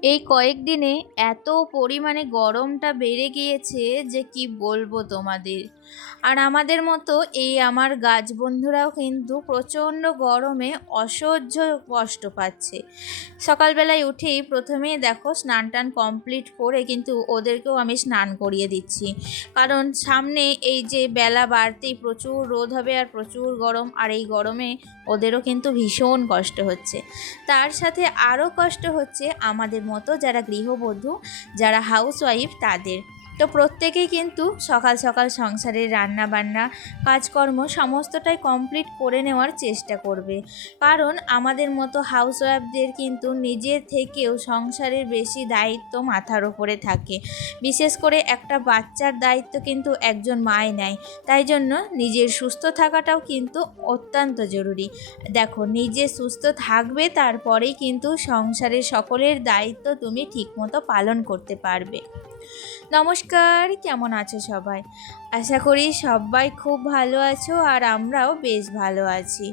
এই কয়েকদিনে এত পরিমাণে গরমটা বেড়ে গিয়েছে যে কি বলবো তোমাদের। আর আমাদের মতো এই আমার গাছ বন্ধুরাও কিন্তু প্রচণ্ড গরমে অসহ্য কষ্ট পাচ্ছে। সকালবেলায় উঠেই প্রথমেই দেখো স্নান টান কমপ্লিট করে কিন্তু ওদেরকেও আমি স্নান করিয়ে দিচ্ছি, কারণ সামনে এই যে বেলা বাড়তেই প্রচুর রোদ হবে আর প্রচুর গরম, আর এই গরমে ওদেরও কিন্তু ভীষণ কষ্ট হচ্ছে। তার সাথে আরও কষ্ট হচ্ছে আমাদের মতো যারা গৃহবধূ, যারা হাউসওয়াইফ তাদের। তো প্রত্যেকেই কিন্তু সকাল সকাল সংসারের রান্না বান্না কাজকর্ম সমস্তটাই কমপ্লিট করে নেওয়ার চেষ্টা করবে, কারণ আমাদের মতো হাউসওয়াইফদের কিন্তু নিজের থেকেও সংসারের বেশি দায়িত্ব মাথার ওপরে থাকে। বিশেষ করে একটা বাচ্চার দায়িত্ব কিন্তু একজন মায় নেয়, তাই জন্য নিজের সুস্থ থাকাটাও কিন্তু অত্যন্ত জরুরি। দেখো, নিজে সুস্থ থাকবে তারপরেই কিন্তু সংসারের সকলের দায়িত্ব তুমি ঠিকমতো পালন করতে পারবে। নমস্কার, কেমন আছো সবাই? আশা করি সবাই খুব ভালো আছো আর আমরাও বেশ ভালো আছি।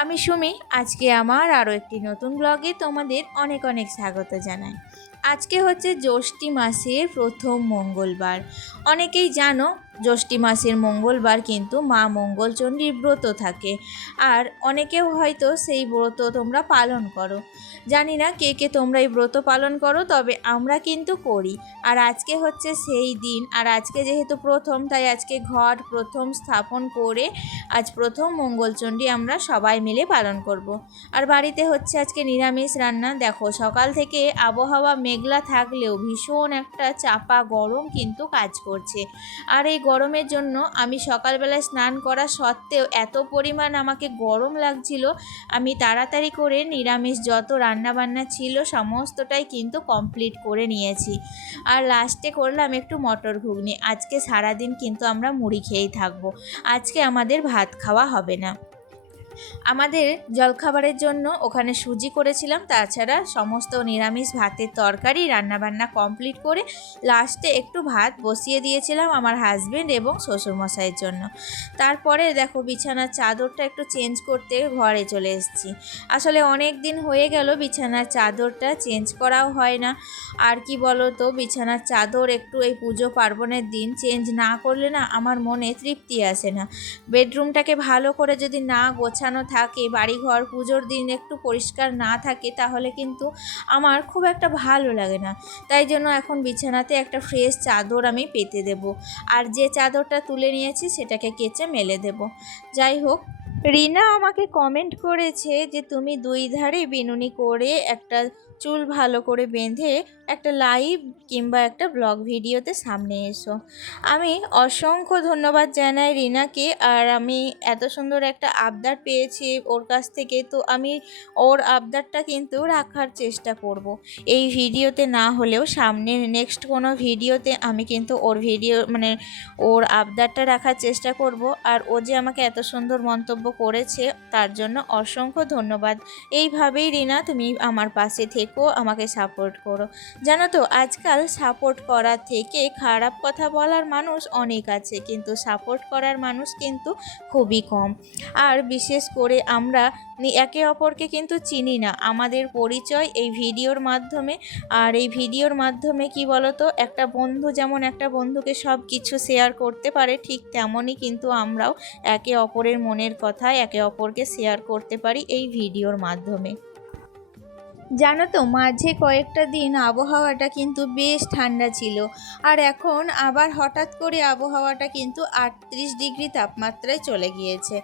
আমি সুমি, আজকে আমার আরও একটি নতুন ব্লগে তোমাদের অনেক অনেক স্বাগত জানাই। আজকে হচ্ছে জ্যৈষ্ঠী মাসের প্রথম মঙ্গলবার। অনেকেই জানো জ্যৈষ্ঠী মাসের মঙ্গলবার কিন্তু মা মঙ্গলচণ্ডীর ব্রত থাকে, আর অনেকেও হয়তো সেই ব্রত তোমরা পালন করো। জানি না কে কে তোমরা এই ব্রত পালন করো, তবে আমরা কিন্তু করি। আর আজকে হচ্ছে সেই দিন, আর আজকে যেহেতু প্রথম তাই আজকে ঘট প্রথম স্থাপন করে আজ প্রথম মঙ্গলচণ্ডী আমরা সবাই মিলে পালন করব। আর বাড়িতে হচ্ছে আজকে নিরামিষ রান্না। দেখো, সকাল থেকে আবহাওয়া মেঘলা থাকলেও ভীষণ একটা চাপা গরম কিন্তু কাজ করছে। আর এই গরমের জন্য আমি সকালবেলায় স্নান করা সত্ত্বেও এত পরিমাণ আমাকে গরম লাগছিল, আমি তাড়াতাড়ি করে নিরামিষ যত রান্নাবান্না ছিল সমস্তটাই কিন্তু কমপ্লিট করে নিয়েছি। আর লাস্টে করলাম একটু মটর ঘুগনি। আজকে সারাদিন কিন্তু আমরা মুড়ি খেয়েই থাকবো, আজকে আমাদের ভাত খাওয়া হবে না। আমাদের জলখাবারের জন্য ওখানে সুজি করেছিলাম, তাছাড়া সমস্ত নিরামিষ ভাতের তরকারি রান্নাবান্না কমপ্লিট করে লাস্টে একটু ভাত বসিয়ে দিয়েছিলাম আমার হাজবেন্ড এবং শ্বশুরমশাইয়ের জন্য। তারপরে দেখো, বিছানার চাদরটা একটু চেঞ্জ করতে ঘরে চলে এসেছি। আসলে অনেক দিন হয়ে গেল বিছানার চাদরটা চেঞ্জ করাও হয় না। আর কি বলো তো, বিছানার চাদর একটু এই পুজো পার্বণের দিন চেঞ্জ না করলে না আমার মনে তৃপ্তি আসে না। বেডরুমটাকে ভালো করে যদি না গোছানো থাকে, বাড়িঘর পুজোর দিন একটু পরিষ্কার না থাকে, তাহলে কিন্তু আমার খুব একটা ভালো লাগে না। তাই জন্য এখন বিছানাতে একটা ফ্রেশ চাদর আমি পেতে দেব, আর যে চাদরটা তুলে নিয়েছি সেটাকে কেচে মেলে দেব। যাই হোক, রিনা আমাকে কমেন্ট করেছে যে তুমি দুই ধারে বিনুনি করে একটা চুল ভালো করে বেঁধে একটা লাইভ কিংবা একটা ব্লগ ভিডিওতে সামনে এসো। আমি অসংখ্য ধন্যবাদ জানাই রিনাকে। আর আমি এত সুন্দর একটা আবদার পেয়েছি ওর কাছ থেকে, তো আমি ওর আবদারটা কিন্তু রাখার চেষ্টা করব। এই ভিডিওতে না হলেও সামনের নেক্সট কোনো ভিডিওতে আমি কিন্তু ওর ভিডিও ওর আবদারটা রাখার চেষ্টা করব। আর ও যে আমাকে এত সুন্দর মন্তব্য করেছে তার জন্য অসংখ্য ধন্যবাদ। এইভাবেই রিনা তুমি আমার পাশে থেকো, আমাকে সাপোর্ট করো। জানো তো, আজকাল সাপোর্ট করার থেকে খারাপ কথা বলার মানুষ অনেক আছে, কিন্তু সাপোর্ট করার মানুষ কিন্তু খুবই কম। আর বিশেষ করে আমরা একে অপরকে কিন্তু চিনি না, আমাদের পরিচয় এই ভিডিওর মাধ্যমে। আর এই ভিডিওর মাধ্যমে কি বলতো, একটা বন্ধু যেমন একটা বন্ধুকে সব কিছু শেয়ার করতে পারে, ঠিক তেমনই কিন্তু আমরাও একে অপরের মনের কথা একে অপরকে শেয়ার করতে পারি এই ভিডিওর মাধ্যমে। জানো তো, মাঝে কয়েকটা দিন আবহাওয়াটা কিন্তু বেশ ঠান্ডা ছিল, আর এখন আবার হঠাৎ করে আবহাওয়াটা কিন্তু 38 ডিগ্রি তাপমাত্রায় চলে গিয়েছে।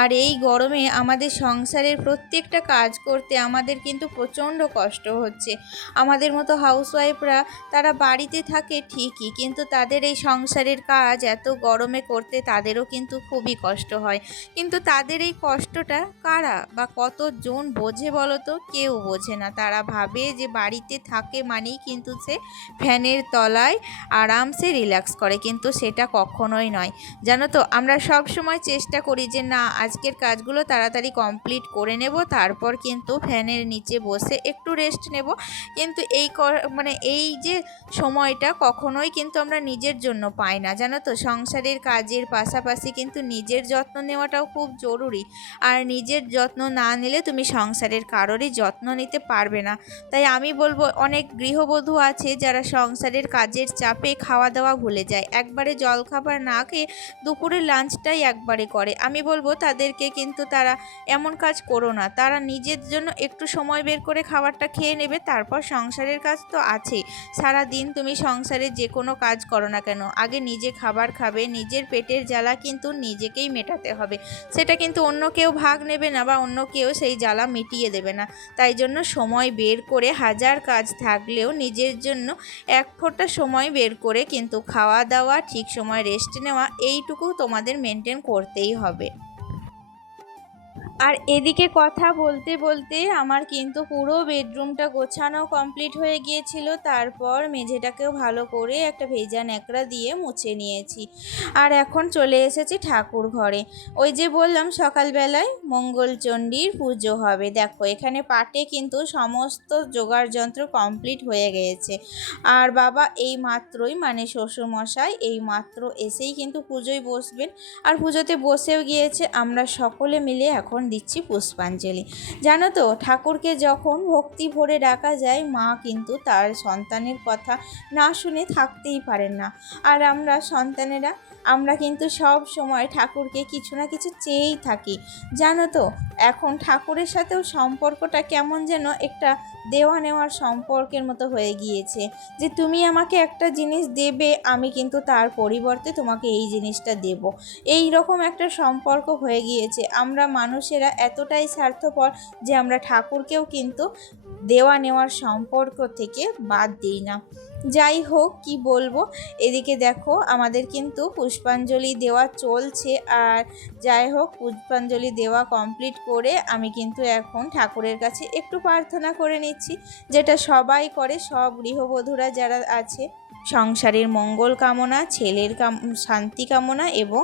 আর এই গরমে আমাদের সংসারের প্রত্যেকটা কাজ করতে আমাদের কিন্তু প্রচণ্ড কষ্ট হচ্ছে। আমাদের মতো হাউসওয়াইফরা তারা বাড়িতে থাকে ঠিকই, কিন্তু তাদের এই সংসারের কাজ এত গরমে করতে তাদেরও কিন্তু খুবই কষ্ট হয়। কিন্তু তাদের এই কষ্টটা কারা বা কতজন বোঝে বলো তো? কেউ বোঝে না। তারা ভাবে যে বাড়িতে থাকে মানেই কিন্তু সে ফ্যানের তলায় আরামসে রিল্যাক্স করে, কিন্তু সেটা কখনোই নয়। জানো তো, আমরা সব সময় চেষ্টা করি যে না, আজকের কাজগুলো তাড়াতাড়ি কমপ্লিট করে নেব, তারপর কিন্তু ফ্যানের নিচে বসে একটু রেস্ট নেব। কিন্তু এই যে সময়টা কখনোই কিন্তু আমরা নিজের জন্য পাই না। জানো তো, সংসারের কাজের পাশাপাশি কিন্তু নিজের যত্ন নেওয়াটাও খুব জরুরি। আর নিজের যত্ন না নিলে তুমি সংসারের কারোরই যত্ন নিতে পারবে পারবে না। তাই আমি বলবো, অনেক গৃহবধূ আছে যারা সংসারের কাজের চাপে খাওয়া দাওয়া ভুলে যায়, একবারে জলখাবার না খেয়ে দুপুরের লাঞ্চটাই একবারে করে। আমি বলবো তাদেরকে কিন্তু তারা এমন কাজ করো না, তারা নিজের জন্য একটু সময় বের করে খাবারটা খেয়ে নেবে, তারপর সংসারের কাজ তো আছেই। সারা দিন তুমি সংসারে যে কোনো কাজ করো না কেন, আগে নিজে খাবার খাবে, নিজের পেটের জ্বালা কিন্তু নিজেকেই মেটাতে হবে, সেটা কিন্তু অন্য কেউ ভাগ নেবে না বা অন্য কেউ সেই জ্বালা মিটিয়ে দেবে না। তাই জন্য সময় বের করে, হাজার কাজ থাকলেও নিজের জন্য এক ফোঁটা সময় বের করে কিন্তু খাওয়া দাওয়া, ঠিক সময় রেস্ট নেওয়া, এইটুকু তোমাদের মেনটেন করতেই হবে। আর এদিকে কথা বলতে বলতে আমার কিন্তু পুরো বেডরুমটা গোছানো কমপ্লিট হয়ে গিয়েছিল। তারপর মেঝেটাকেও ভালো করে একটা ভেজা ন্যাকড়া দিয়ে মুছে নিয়েছি। আর এখন চলে এসেছি ঠাকুর ঘরে। ওই যে বললাম সকালবেলায় মঙ্গলচণ্ডীর পুজো হবে, দেখো এখানে পাটে কিন্তু সমস্ত জোগাড় যন্ত্র কমপ্লিট হয়ে গিয়েছে। আর বাবা এই মাত্রই, মানে শ্বশুরমশাই এই মাত্র এসেই কিন্তু পুজোয় বসবেন। আর পুজোতে বসেও গিয়েছে। আমরা সকলে মিলে এখন দিচ্ছি পুষ্পাঞ্জলি। জানো তো, ঠাকুরকে যখন ভক্তি ভরে ডাকা যায়, মা কিন্তু তার সন্তানের কথা না শুনে থাকতেই পারেন না। আর আমরা সন্তানেরা, আমরা কিন্তু সব সময় ঠাকুরকে কিছু না কিছু চেয়েই থাকি। জানো তো, এখন ঠাকুরের সাথেও সম্পর্কটা কেমন যেন একটা দেওয়া নেওয়ার সম্পর্কের মতো হয়ে গিয়েছে, যে তুমি আমাকে একটা জিনিস দেবে, আমি কিন্তু তার পরিবর্তে তোমাকে এই জিনিসটা দেব। এই রকম একটা সম্পর্ক হয়ে গিয়েছে। আমরা মানুষেরা এতটাই স্বার্থপর যে আমরা ঠাকুরকেও কিন্তু দেওয়া নেওয়ার সম্পর্ক থেকে বাদ দিই না। যাই হোক, কি বলবো, এদিকে দেখো আমাদের কিন্তু পুষ্পাঞ্জলি দেওয়া চলছে। আর যাই হোক, পুষ্পাঞ্জলি দেওয়া কমপ্লিট করে আমি কিন্তু এখন ঠাকুরের কাছে একটু প্রার্থনা করে নিচ্ছি, যেটা সবাই করে, সব গৃহবধূরা যারা আছে। সংসারের মঙ্গল কামনা, ছেলের শান্তি কামনা এবং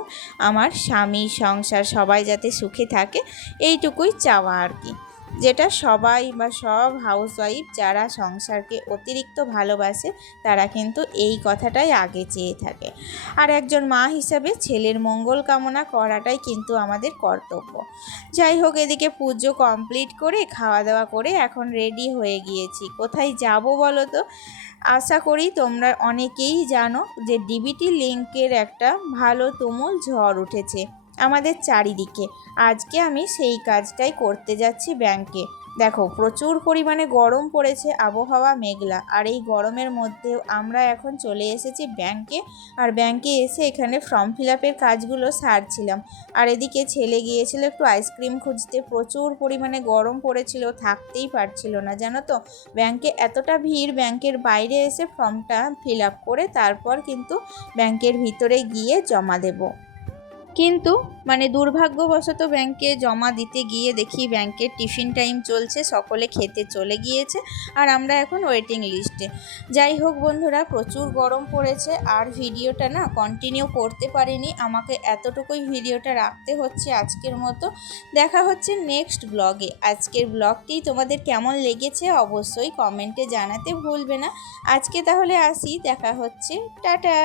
আমার স্বামীর সংসার সবাই যাতে সুখে থাকে, এইটুকুই চাওয়া আর কি। যেটা সবাই বা সব হাউসওয়াইফ যারা সংসারকে অতিরিক্ত ভালোবাসে তারা কিন্তু এই কথাটাই আগে চেয়ে থাকে। আর একজন মা হিসাবে ছেলের মঙ্গল কামনা করাটাই কিন্তু আমাদের কর্তব্য। যাই হোক, এদিকে পুজো কমপ্লিট করে খাওয়া দাওয়া করে এখন রেডি হয়ে গিয়েছি। কোথায় যাব বলো তো? আশা করি তোমরা অনেকেই জানো যে ডিবিটি লিংকের একটা ভালো তুমুল ঝড় উঠেছে আমাদের চারিদিকে। আজকে আমি সেই কাজটাই করতে যাচ্ছি ব্যাংকে। দেখো প্রচুর পরিমাণে গরম পড়েছে, আবহাওয়া মেঘলা। আর এই গরমের মধ্যেও আমরা এখন চলে এসেছি ব্যাংকে। আর ব্যাংকে এসে এখানে ফর্ম ফিল আপের কাজগুলো সারছিলাম। আর এদিকে ছেলে গিয়েছিল একটু আইসক্রিম খুঁজতে। প্রচুর পরিমাণে গরম পড়েছিল, থাকতেই পারছিল না। জানো তো, ব্যাংকে এতটা ভিড়, ব্যাংকের বাইরে এসে ফর্মটা ফিল আপ করে তারপর কিন্তু ব্যাংকের ভিতরে গিয়ে জমা দেব। কিন্তু দুর্ভাগ্যবশত ব্যাংকে জমা দিতে গিয়ে দেখি ব্যাংকের টিফিন টাইম চলছে, সকলে খেতে চলে গিয়েছে আর আমরা এখন ওয়েটিং লিস্টে। যাই হোক বন্ধুরা, প্রচুর গরম পড়েছে আর ভিডিওটা না কন্টিনিউ করতে পারিনি, আমাকে এতটুকুই ভিডিওটা রাখতে হচ্ছে আজকের মতো। দেখা হচ্ছে নেক্সট ব্লগে। আজকের ব্লগটি তোমাদের কেমন লেগেছে অবশ্যই কমেন্টে জানাতে ভুলবে না। আজকে তাহলে আসি, দেখা হচ্ছে, টাটা।